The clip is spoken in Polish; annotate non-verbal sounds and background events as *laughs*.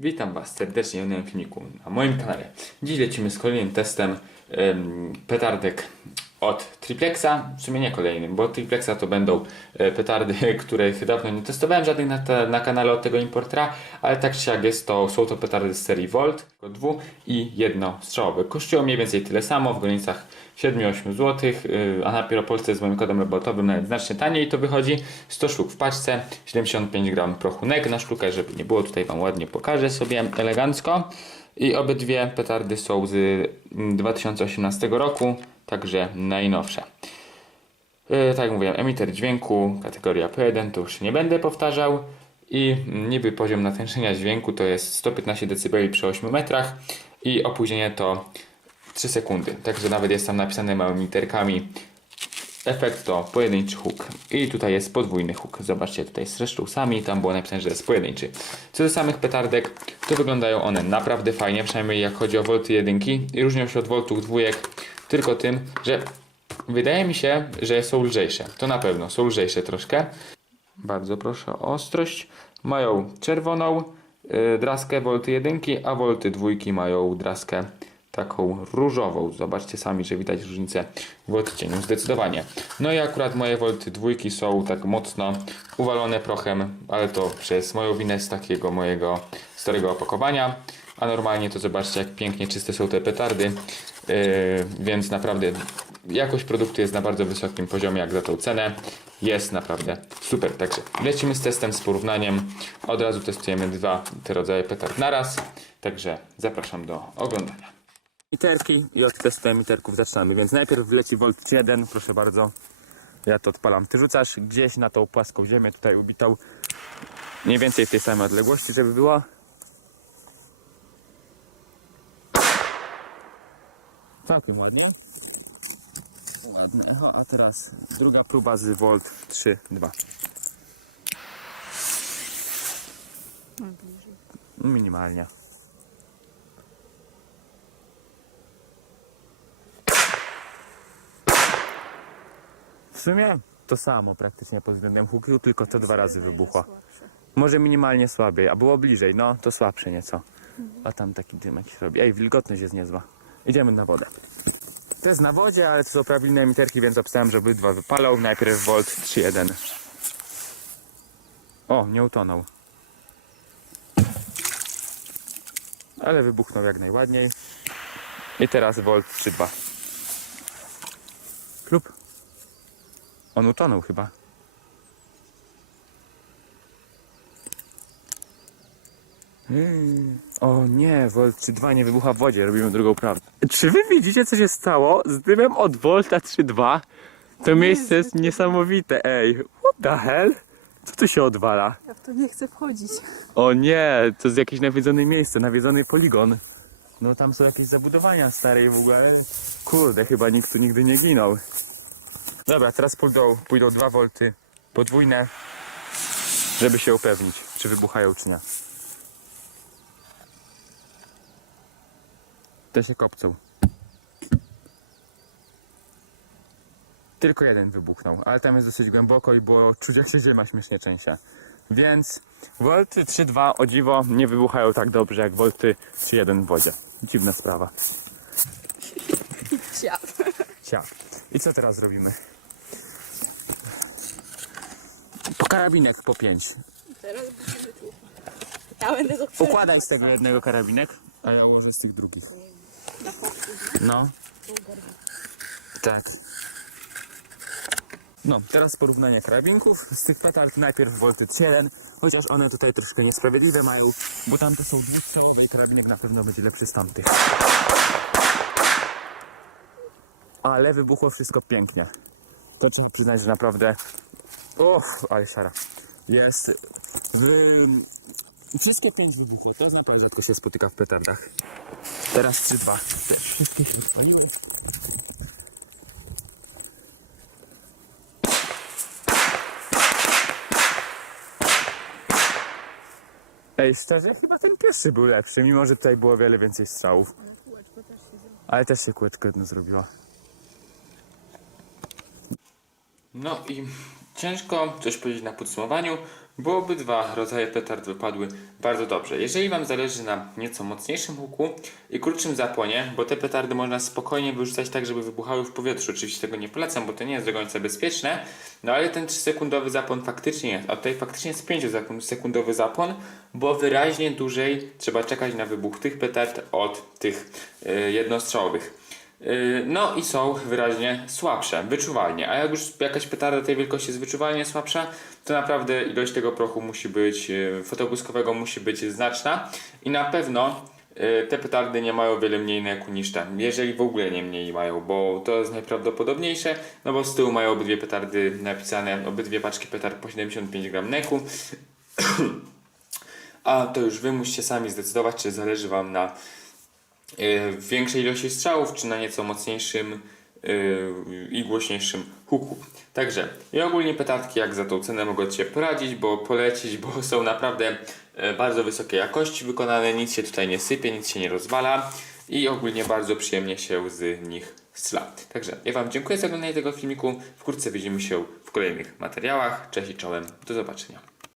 Witam Was serdecznie w nowym filmiku na moim kanale. Dziś lecimy z kolejnym testem em, petardek od Triplexa. W sumie nie kolejnym, bo Triplexa to będą e, petardy, *laughs* których dawno nie testowałem żadnych na, na kanale od tego importera, ale tak czy siak jest to, są to petardy z serii Volt, dwu i jednostrzałowe. Kosztują mniej więcej tyle samo, w granicach 7-8 zł, y, a na Polsce z moim kodem rabatowym nawet znacznie taniej to wychodzi. 100 sztuk w paczce, 75 gram prochu NEG na sztukę, żeby nie było, tutaj Wam ładnie pokażę sobie elegancko. I obydwie petardy są z mm, 2018 roku, także najnowsze. Yy, tak jak mówiłem, emiter dźwięku, kategoria P1, to już nie będę powtarzał. I niby poziom natężenia dźwięku to jest 115 dB przy 8 metrach i opóźnienie to 3 sekundy. Także nawet jest tam napisane małymi literkami. Efekt to pojedynczy huk. I tutaj jest podwójny huk. Zobaczcie, tutaj z resztusami, tam było napisane, że jest pojedynczy. Co do samych petardek, to wyglądają one naprawdę fajnie, przynajmniej jak chodzi o wolty jedynki. I różnią się od voltów dwójek tylko tym, że wydaje mi się, że są lżejsze. To na pewno, są lżejsze troszkę. Bardzo proszę o ostrość. Mają czerwoną y, draskę wolty jedynki, a wolty dwójki mają draskę taką różową. Zobaczcie sami, że widać różnicę w odcieniu zdecydowanie. No i akurat moje wolty dwójki są tak mocno uwalone prochem, ale to przez moją winę z takiego mojego starego opakowania. A normalnie to zobaczcie, jak pięknie czyste są te petardy. Yy, więc naprawdę jakość produktu jest na bardzo wysokim poziomie, jak za tą cenę. Jest naprawdę super. Także lecimy z testem, z porównaniem. Od razu testujemy dwa te rodzaje petard naraz. Także zapraszam do oglądania. Literki i od testu emiterków zaczynamy. Więc najpierw wleci Volt 1, proszę bardzo. Ja to odpalam. Ty rzucasz gdzieś na tą płaską ziemię, tutaj ubitą. Mniej więcej w tej samej odległości, żeby było. Całkiem ładnie. Ładne. No, a teraz druga próba z Volt 3, 2. Minimalnie. W sumie to samo praktycznie pod względem huku, tylko to dwa razy wybuchło. Może minimalnie słabiej, a było bliżej, no to słabsze nieco. A tam taki dymek się robi. Ej, wilgotność jest niezła. Idziemy na wodę. To jest na wodzie, ale to są prawilne emiterki, więc obstałem, że obydwa wypalą. Najpierw Volt 3.1. O, nie utonął. Ale wybuchnął jak najładniej. I teraz Volt 3.2. Klub. On utonął chyba. O nie, Volt 3.2 nie wybucha w wodzie, robimy drugą prawdę. Czy wy widzicie co się stało z dymem od Volta 3.2? To miejsce jest niesamowite, ej. What the hell? Co tu się odwala? Ja w to nie chcę wchodzić. O nie, to jest jakieś nawiedzone miejsce, nawiedzony poligon. No tam są jakieś zabudowania stare i w ogóle, ale kurde, chyba nikt tu nigdy nie ginął. Dobra, teraz pójdą, pójdą dwa volty podwójne, żeby się upewnić, czy wybuchają, czy nie. Te się kopcą. Tylko jeden wybuchnął, ale tam jest dosyć głęboko i było czuć jak się ziemia śmiesznie trzęsie. Więc Volty 3.2 o dziwo nie wybuchają tak dobrze jak Volty 3.1 w wodzie. Dziwna sprawa. *laughs* Ja. Cia. I co teraz robimy? Po karabinek po 5. Teraz będziemy tu. Ja będę. Układaj z tego jednego karabinek, a ja ułożę z tych drugich. No. Tak. No, teraz porównanie karabinków z tych petard. Najpierw Voltage 1, chociaż one tutaj troszkę niesprawiedliwe mają, bo tamte są dwustrzałowe i karabinek na pewno będzie lepszy z tamtych. Ale wybuchło wszystko pięknie. To trzeba przyznać, że naprawdę... Uff, ale szara. Jest... Wszystkie pięć wybuchło. To jest naprawdę rzadko się spotyka w petardach. Teraz 3-2. Te Wszystkie się spaliły. Ej, szczerze, chyba ten pierwszy był lepszy, mimo że tutaj było wiele więcej strzałów. Ale też się kółeczko jedno zrobiło. No i ciężko coś powiedzieć na podsumowaniu, bo obydwa rodzaje petard wypadły bardzo dobrze. Jeżeli Wam zależy na nieco mocniejszym huku i krótszym zapłonie, bo te petardy można spokojnie wyrzucać tak, żeby wybuchały w powietrzu. Oczywiście tego nie polecam, bo to nie jest do końca bezpieczne, no ale ten 3-sekundowy zapłon faktycznie jest, a tutaj faktycznie jest 5-sekundowy zapłon, bo wyraźnie dłużej trzeba czekać na wybuch tych petard od tych yy, jednostrzałowych. Yy, No i są wyraźnie słabsze, wyczuwalnie. A jak już jakaś petarda tej wielkości jest wyczuwalnie słabsza, to naprawdę ilość tego prochu musi być, yy, fotobłyskowego musi być znaczna i na pewno yy, te petardy nie mają wiele mniej neku niż te, jeżeli w ogóle nie mniej mają, bo to jest najprawdopodobniejsze, no bo z tyłu mają obydwie petardy napisane, obydwie paczki petard po 75 gram neku. *coughs* A to już Wy musicie sami zdecydować, czy zależy Wam na y, większej ilości strzałów, czy na nieco mocniejszym y, i głośniejszym huku. Także i ogólnie petardki jak za tą cenę mogą Ci poradzić, bo polecić, bo są naprawdę y, bardzo wysokiej jakości wykonane, nic się tutaj nie sypie, nic się nie rozwala i ogólnie bardzo przyjemnie się z nich strzela. Także ja Wam dziękuję za oglądanie tego filmiku. Wkrótce widzimy się w kolejnych materiałach. Cześć i czołem. Do zobaczenia.